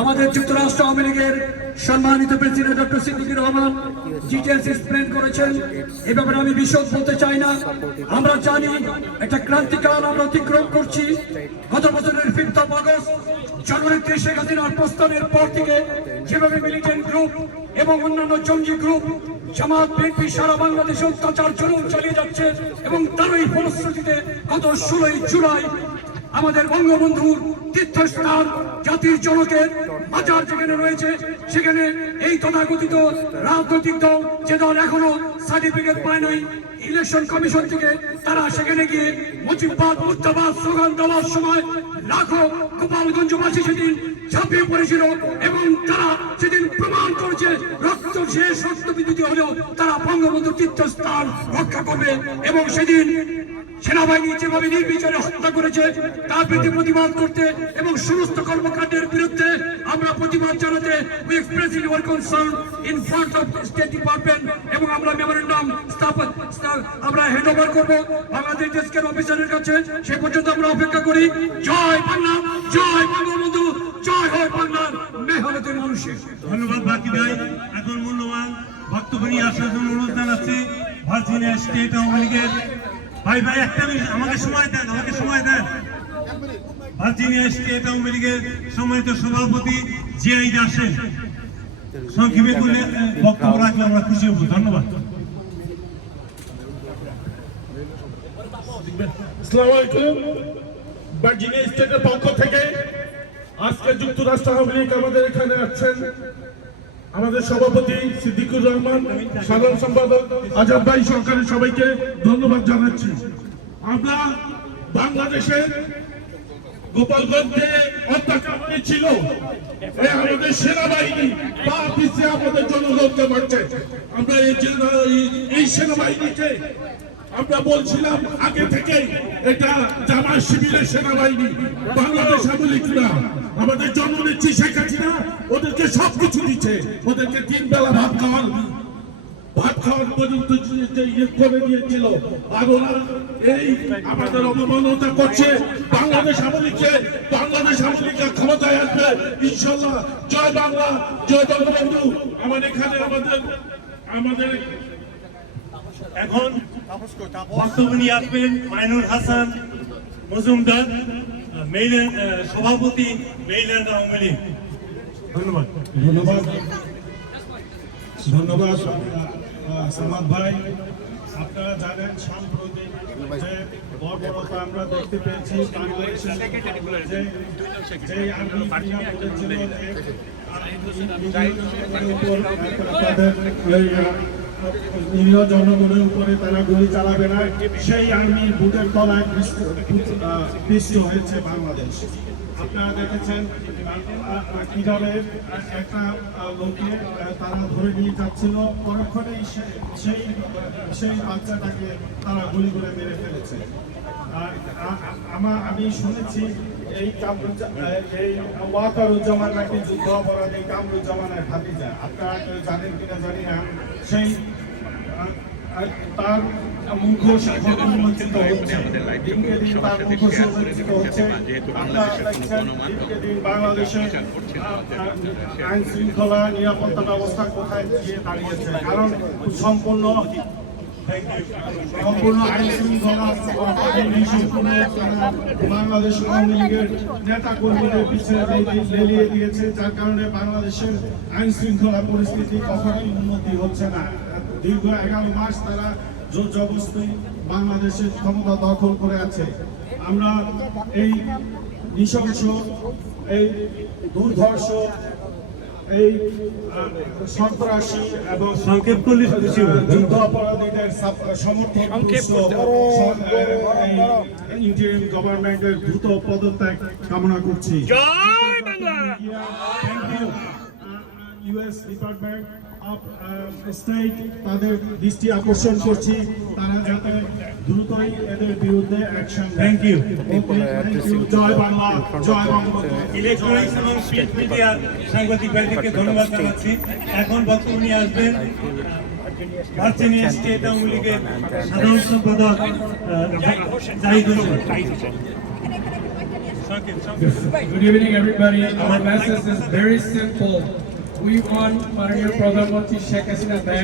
আমাদের যুক্তরাষ্ট্র আওয়ামী লীগের সম্মানিত president doctor Siddiqur Rahman details explain করেছেন। এ ব্যাপারে আমি বিশদ বলতে চাই না। আমরা জানি একটা ক্রান্তিকাল আমরা অতিক্রম করছি। গত বছরের 5 আগস্ট জননেত্রী শেখ হাসিনার প্রস্থানের পর থেকে যেভাবে মিলিটেন্ট গ্রুপ এবং অন্যান্য জঙ্গি গ্রুপ জামাত বিএনপি সারা বাংলাদেশে অত্যাচার জুলুম চালিয়ে যাচ্ছে এবং তারই ফলশ্রুতিতে গত 16 জুলাই আমাদের বঙ্গবন্ধুর তীর্থস্থান জাতির জনকের মাজার যেখানে রয়েছে সেখানে এই তথাকথিত রাজনৈতিক দল যে দল এখনো সার্টিফিকেট পায় নাই ইলেকশন কমিশন থেকে, তারা সেখানে গিয়ে মুজিববাদ মুর্দাবাদ স্লোগান দেওয়ার সময় লাখো গোপালগঞ্জবাসী সেদিন ঝাঁপিয়ে পড়েছিল এবং তারা সেদিন প্রমাণ করেছে রক্ত শেষ রক্তবিদ্যুৎ হলেও তারা বঙ্গবন্ধুর তীর্থস্থান রক্ষা করবে। এবং সেদিন সেনাবাহিনী যেভাবে নির্বিচারে হত্যা করেছে তার বিরুদ্ধে প্রতিবাদ করতে এবং সমস্ত কর্মকাণ্ডের বিরুদ্ধে আমরা প্রতিবাদ জানাতে we express our concern in front of State Department এবং আমরা মেমোরেন্ডাম আমরা হ্যান্ড ওভার করবো বাংলাদেশ ডেস্কের অফিসারের কাছে। সে পর্যন্ত আমরা অপেক্ষা করি। জয় বাংলা, জয় বঙ্গবন্ধু, জয় হয় বাংলার মেহনতের মানুষের। ধন্যবাদ বাকি ভাই। এখন মূল্যবান বক্তব্য নিয়ে আসার জন্য অনুরোধ জানাচ্ছি ভার্জিনিয়া স্টেট আওয়ামী লীগের ভাই একটা মিনিট আমাকে সময় দেন, ভার্জিনিয়া স্টেট আওয়ামী লীগের সম্মানিত সভাপতি জিয়াইদ আসেন, সংক্ষেপে বলে বক্তব্য রাখলে আমরা খুশি হব। ধন্যবাদ। আসসালামু আলাইকুম। ভার্জিনিয়া স্টেটের পক্ষ থেকে আজকে যুক্তরাষ্ট্র আওয়ামী লীগ আমাদের এখানে আছেন আমাদের সভাপতি সিদ্দিকুর রহমান, সাধারণ সম্পাদক আজাদ ভাই সরকারের সবাইকে ধন্যবাদ জানাচ্ছি। আমরা বাংলাদেশের গোপালগঞ্জে অত্যাচার ছিল, আমাদের সেনাবাহিনী পা পিছিয়ে আমাদের জনগণকে মারছে। আমরা এই সেনাবাহিনীকে আমরা বলছিলাম আগে থেকে এটা জামাত শিবিরের সেনাবাহিনী, বাংলাদেশ আওয়ামী লীগ না। আমাদের জননেত্রী শেখ হাসিনা ওদেরকে সবকিছু দিচ্ছে, ওদেরকে 3 বেলা ভাত খাওয়ার পর্যন্ত করে দিয়েছিল। আর ওরা এই আমাদের অবমাননা করছে। বাংলাদেশ আওয়ামী লীগকে, বাংলাদেশ আওয়ামী লীগের ক্ষমতায় আসবে ইনশাল্লাহ। জয় বাংলা, জয় বঙ্গবন্ধু। এখানে আমাদের এখন বক্তব্য নিয়ে আসবেন মাইনুর হাসান মজুমদার, সভাপতি মেইল্যান্ড আওয়ামী লীগ। ধন্যবাদ। ধন্যবাদ সামাদ ভাই। আপনারা জানেন সাম্প্রতিক যে বর্বরতা আমরা দেখতে পেয়েছি বাংলাদেশের যে আর্মি বলেছিল নিরীহ জনগণের উপরে তারা গুলি চালাবে না, সেই আর্মির বুটের তলায় পিষ্ট হয়েছে বাংলাদেশ। আপনারা দেখেছেন কিভাবে একটা লোকে তারা ধরে নিয়ে যাচ্ছিল, পরক্ষণেই সেই বাচ্চাটাকে তারা গুলি করে মেরে ফেলেছে। আমি শুনেছি এই ওয়াকারুজ্জামান নাকি যুদ্ধ অপরাধী কামরুজ্জামানের ভাতিজা। আপনারা কেউ জানেন কিনা জানি না। সেই তার মুখোশ উন্মোচিত হচ্ছে, দিনকে দিন তার মুখোশ উন্মোচিত হচ্ছে। আপনারা দেখছেন দিনকে দিন বাংলাদেশের আইন শৃঙ্খলা নিরাপত্তা ব্যবস্থা কোথায় গিয়ে দাঁড়িয়েছে। কারণ সম্পূর্ণ আইন শৃঙ্খলা বাংলাদেশ আওয়ামী লীগের নেতা কর্মীদের পিছনে লেলিয়ে দিয়েছে, যার কারণে বাংলাদেশের আইন শৃঙ্খলা পরিস্থিতি কখনোই উন্নতি হচ্ছে না। দীর্ঘ 11 মাস তারা জোর জবরদস্তি বাংলাদেশের ক্ষমতা দখল করে আছে। আমরা এই নৃশংস, এই দুর্ধর্ষ, এই সন্ত্রাসী এবং যুদ্ধ অপরাধীদের সমর্থন ইন্ডিয়ান গভর্নমেন্টের দ্রুত পদত্যাগ কামনা করছি। ইউএস ডিপার্টমেন্ট অফ স্টেট তাদের দৃষ্টি আকর্ষণ করছি, তারা যাতে দ্রুতই এদের বিরুদ্ধে অ্যাকশন। Thank you. জয় বাংলা, জয় বঙ্গবন্ধু। ইলেকট্রনিক্স এবং প্রিন্ট মিডিয়ার সাংবাদিক ভাইদেরকে ধন্যবাদ জানাচ্ছি। এখন বক্তব্য নিয়ে আসবেন ভার্জিনিয়া স্টেট আওয়ামী লীগের সাধারণ সম্পাদক Zahid Hossain. Good evening, everybody. Our message is very simple. We want Maranhão Pradhan Mantri Sheikh Hasina back